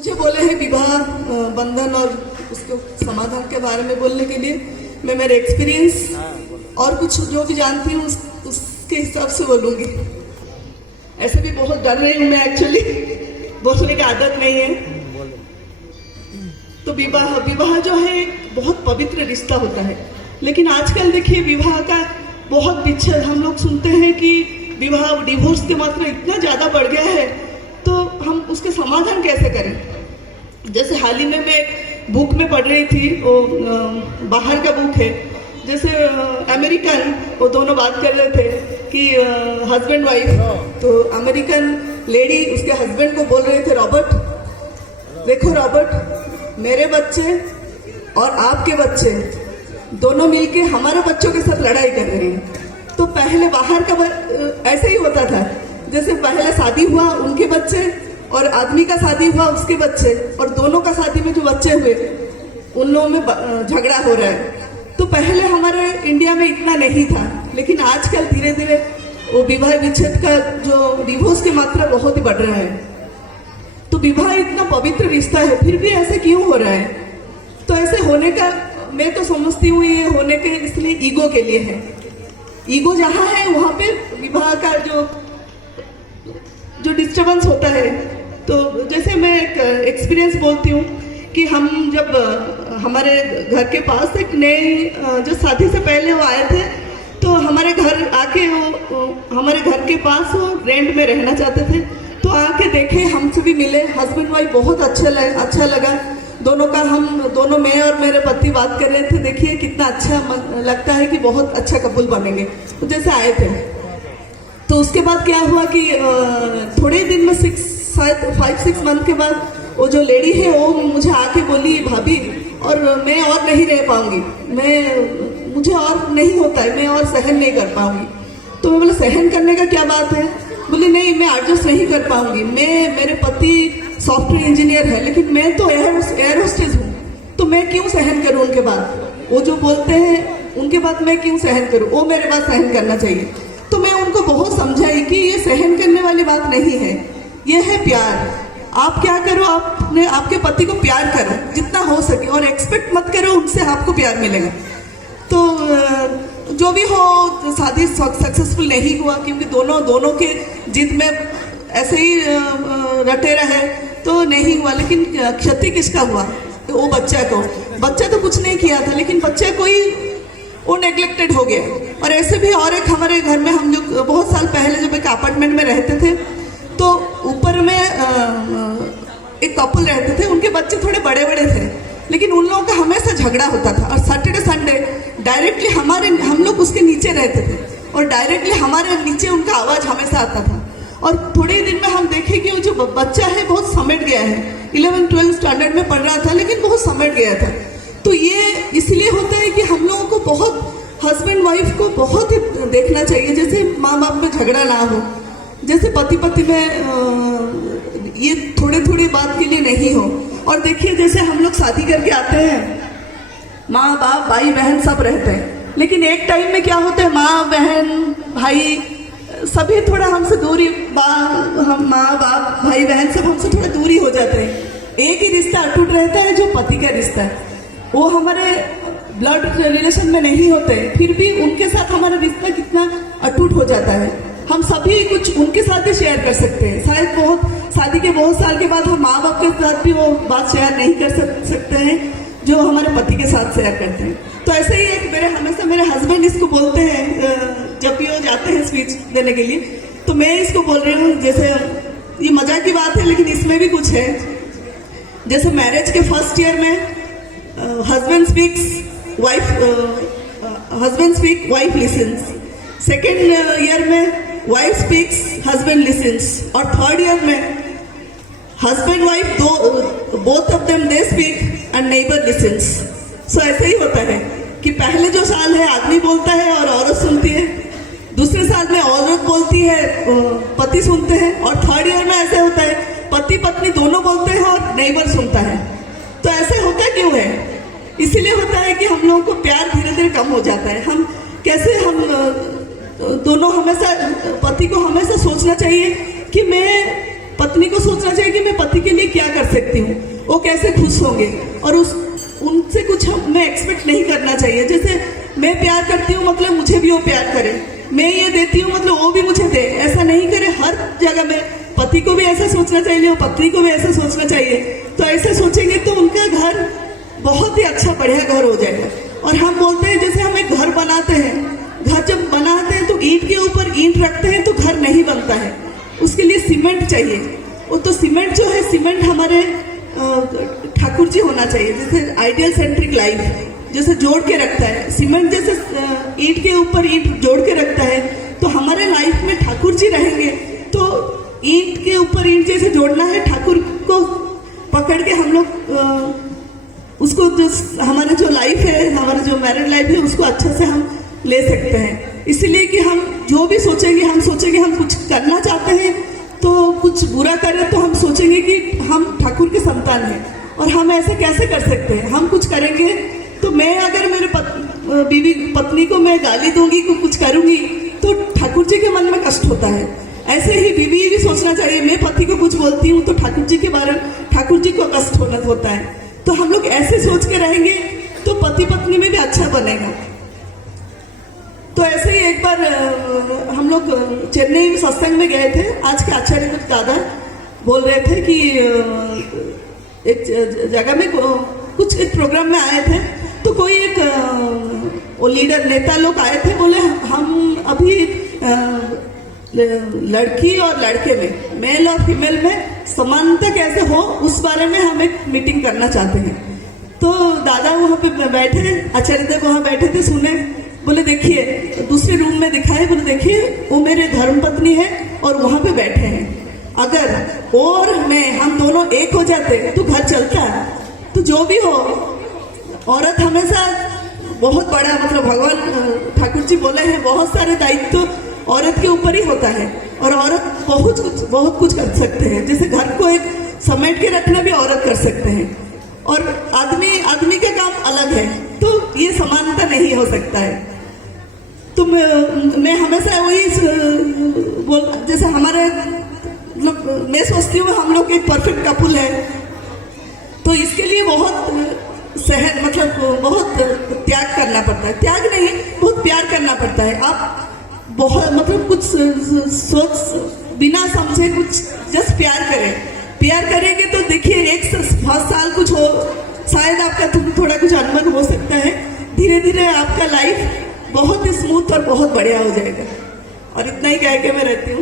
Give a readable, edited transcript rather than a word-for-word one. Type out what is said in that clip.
मुझे बोले हैं विवाह बंधन और उसके समाधान के बारे में बोलने के लिए मैं मेरे एक्सपीरियंस और कुछ जो भी जानती हूँ उसके हिसाब से बोलूँगी। ऐसे भी बहुत डर रही हूँ मैं, एक्चुअली बोलने की आदत नहीं है। तो विवाह जो है एक बहुत पवित्र रिश्ता होता है, लेकिन आजकल देखिए विवाह का बहुत विच्छेद हम लोग सुनते हैं कि विवाह डिवोर्स की मात्रा इतना ज़्यादा बढ़ गया है, तो हम उसके समाधान कैसे करें। जैसे हाल ही में मैं एक बुक में पढ़ रही थी, वो बाहर का बुक है, जैसे अमेरिकन वो दोनों बात कर रहे थे कि हस्बैंड वाइफ, तो अमेरिकन लेडी उसके हस्बैंड को बोल रहे थे, रॉबर्ट देखो रॉबर्ट, मेरे बच्चे और आपके बच्चे दोनों मिलके हमारे बच्चों के साथ लड़ाई कर रहे हैं। तो पहले बाहर का ऐसे ही होता था, जैसे पहले शादी हुआ उनके बच्चे और आदमी का शादी हुआ उसके बच्चे, और दोनों का शादी में जो बच्चे हुए उन लोगों में झगड़ा हो रहा है। तो पहले हमारे इंडिया में इतना नहीं था, लेकिन आजकल धीरे धीरे वो विवाह विच्छेद का जो डिवोर्स की मात्रा बहुत ही बढ़ रहा है। तो विवाह इतना पवित्र रिश्ता है, फिर भी ऐसे क्यों हो रहा है। तो ऐसे होने का मैं तो समझती हूँ ये होने के इसलिए ईगो के लिए है। ईगो जहाँ है वहाँ पे विवाह का जो डिस्टर्बेंस होता है। तो जैसे मैं एक एक्सपीरियंस बोलती हूँ कि हम जब हमारे घर के पास एक नए जो शादी से पहले वो आए थे, तो हमारे घर आके वो हमारे घर के पास वो रेंट में रहना चाहते थे। तो आके देखे, हमसे भी मिले, हस्बैंड वाइफ, बहुत अच्छा लगा दोनों का। हम दोनों, मैं और मेरे पति बात कर रहे थे, देखिए कितना अच्छा लगता है कि बहुत अच्छा कपल बनेंगे। तो जैसे आए थे, तो उसके बाद क्या हुआ कि थोड़े दिन में 5-6 मंथ के बाद वो जो लेडी है वो मुझे आके बोली, भाभी और मैं और नहीं रह पाऊंगी, मुझे और नहीं होता है, मैं और सहन नहीं कर पाऊंगी। तो मैं बोले सहन करने का क्या बात है। बोली नहीं, मैं एडजस्ट नहीं कर पाऊंगी, मेरे पति सॉफ्टवेयर इंजीनियर है, लेकिन मैं तो एयर होस्टेस हूँ, तो मैं क्यों सहन करूँ उनके बाद। वो जो बोलते हैं उनके बाद मैं क्यों सहन करूँ, वो मेरे बाद सहन करना चाहिए। तो मैं उनको बहुत समझाई कि ये सहन करने वाली बात नहीं है, ये है प्यार। आप क्या करो, आपके पति को प्यार करो जितना हो सके, और एक्सपेक्ट मत करो उनसे आपको प्यार मिलेगा। तो जो भी हो, शादी सक्सेसफुल नहीं हुआ, क्योंकि दोनों के जिद में ऐसे ही रटे रहे, तो नहीं हुआ। लेकिन क्षति किसका हुआ, तो वो बच्चा तो कुछ नहीं किया था, लेकिन बच्चे को ही वो नेग्लेक्टेड हो गया। और ऐसे भी और एक हमारे घर में, हम लोग बहुत साल पहले जब एक अपार्टमेंट में रहते थे, तो ऊपर में एक कपल रहते थे, उनके बच्चे थोड़े बड़े थे, लेकिन उन लोगों का हमेशा झगड़ा होता था। और सैटरडे संडे डायरेक्टली हम लोग उसके नीचे रहते थे, और डायरेक्टली हमारे नीचे उनका आवाज़ हमेशा आता था। और थोड़े ही दिन में हम देखे कि वो जो बच्चा है बहुत समेट गया है, 11-12 स्टैंडर्ड में पढ़ रहा था, लेकिन बहुत समेट गया था। तो ये इसलिए होता है कि हम लोगों को बहुत, हस्बैंड वाइफ को बहुत ही देखना चाहिए, जैसे माँ बाप में झगड़ा ना हो, जैसे पति में ये थोड़ी बात के लिए नहीं हो। और देखिए जैसे हम लोग शादी करके आते हैं, माँ बाप भाई बहन सब रहते हैं, लेकिन एक टाइम में क्या होता है, माँ बहन भाई सभी थोड़ा हमसे दूरी, हम माँ बाप भाई बहन सब हमसे थोड़ा दूरी हो जाते हैं। एक ही रिश्ता अटूट रहता है जो पति का रिश्ता है, वो हमारे ब्लड रिलेशन में नहीं होते, फिर भी उनके साथ हमारा रिश्ता कितना अटूट हो जाता है। हम सभी कुछ उनके साथ ही शेयर कर सकते हैं, शायद शादी के बहुत साल के बाद हम माँ बाप के साथ भी वो बात शेयर नहीं कर सकते हैं जो हमारे पति के साथ शेयर करते हैं। तो ऐसे ही एक हमेशा मेरे हस्बैंड इसको बोलते हैं, जब भी वो जाते हैं स्पीच देने के लिए, तो मैं इसको बोल रही हूँ, जैसे ये मजाक की बात है लेकिन इसमें भी कुछ है। जैसे मैरिज के फर्स्ट ईयर में husband speak wife listens, second year में वाइफ स्पीक्स हस्बैंड लिसन्स, और थर्ड ईयर में husband wife both of them they speak and neighbour listens. So ऐसे ही होता है कि पहले जो साल है आदमी बोलता है और औरत सुनती है, दूसरे साल में औरत बोलती है, पति सुनते हैं, और थर्ड ईयर में ऐसे होता है पति पत्नी दोनों बोलते हैं और नेबर सुनता है। तो ऐसे होता क्यों है, इसीलिए होता है कि हम लोगों को प्यार धीरे धीरे कम हो जाता है। हम दोनों हमेशा, पति को हमेशा सोचना चाहिए कि मैं पत्नी को सोचना चाहिए कि मैं पति के लिए क्या कर सकती हूँ, वो कैसे खुश होंगे, और उनसे कुछ मैं एक्सपेक्ट नहीं करना चाहिए। जैसे मैं प्यार करती हूँ मतलब मुझे भी वो प्यार करे, मैं ये देती हूँ मतलब वो भी मुझे दे, ऐसा नहीं करे। हर जगह में पति को भी ऐसा सोचना चाहिए और पत्नी को भी ऐसा सोचना चाहिए। तो ऐसे सोचेंगे तो उनका घर बहुत ही अच्छा बढ़िया घर हो जाएगा। और हम बोलते हैं जैसे हम एक घर बनाते हैं, घर जब बनाते हैं तो ईंट के ऊपर ईंट रखते हैं तो घर नहीं बनता है, उसके लिए सीमेंट चाहिए। वो तो सीमेंट जो है, सीमेंट हमारे ठाकुर जी होना चाहिए, जैसे आइडियल सेंट्रिक लाइफ जैसे जोड़ के रखता है, सीमेंट जैसे ईंट के ऊपर ईंट जोड़ के रखता है, तो हमारे लाइफ में ठाकुर जी रहेंगे। तो ईंट के ऊपर ईंट जैसे जोड़ना है, ठाकुर को पकड़ के हम लोग उसको जो हमारे जो लाइफ है, हमारा जो मैरिड लाइफ है, उसको अच्छे से हम ले सकते हैं। इसलिए कि हम जो भी सोचेंगे, हम सोचेंगे हम कुछ करना चाहते हैं तो कुछ बुरा करें तो हम सोचेंगे कि हम ठाकुर के संतान हैं और हम ऐसे कैसे कर सकते हैं। हम कुछ करेंगे तो मैं अगर मेरे बीवी पत्नी को मैं गाली दूंगी, कुछ करूंगी, तो ठाकुर जी के मन में कष्ट होता है। ऐसे ही बीवी भी सोचना चाहिए, मैं पति को कुछ बोलती हूँ तो ठाकुर जी के बारे में ठाकुर जी को कष्ट होता है। तो हम लोग ऐसे सोच के रहेंगे तो पति पत्नी में भी अच्छा बनेगा। तो ऐसे ही एक बार हम लोग चेन्नई में सत्संग में गए थे। आज के आचार्य दादा बोल रहे थे कि एक जगह में कुछ एक प्रोग्राम में आए थे, तो कोई एक वो लीडर नेता लोग आए थे, बोले हम अभी लड़की और लड़के में, मेल और फीमेल में समानता कैसे हो उस बारे में हम एक मीटिंग करना चाहते हैं। तो दादा वहाँ पे बैठे, आचार्य देव वहाँ बैठे थे, सुने, बोले देखिए, दूसरे रूम में दिखाए, बोले देखिए वो मेरे धर्मपत्नी है और वहाँ पे बैठे हैं, अगर और मैं हम दोनों एक हो जाते तो घर चलता। तो जो भी हो, औरत हमेशा बहुत बड़ा, मतलब भगवान ठाकुर जी बोले हैं बहुत सारे दायित्व तो औरत के ऊपर ही होता है, और औरत बहुत कुछ कर सकते हैं। जैसे घर को एक समेट के रखना भी औरत कर सकते हैं, और आदमी का काम अलग है, तो ये समानता नहीं हो सकता है। तो मैं हमेशा वही जैसे हमारे मतलब मैं सोचती हूँ हम लोग एक परफेक्ट कपल है, तो इसके लिए बहुत त्याग करना पड़ता है। त्याग नहीं, बहुत प्यार करना पड़ता है। आप बहुत मतलब कुछ सोच बिना समझे कुछ जस्ट प्यार करेंगे तो देखिए एक बहुत साल कुछ हो, शायद आपका थोड़ा कुछ अनुभव हो सकता है, धीरे धीरे आपका लाइफ बहुत ही स्मूथ और बहुत बढ़िया हो जाएगा। और इतना ही कह के मैं रहती हूँ।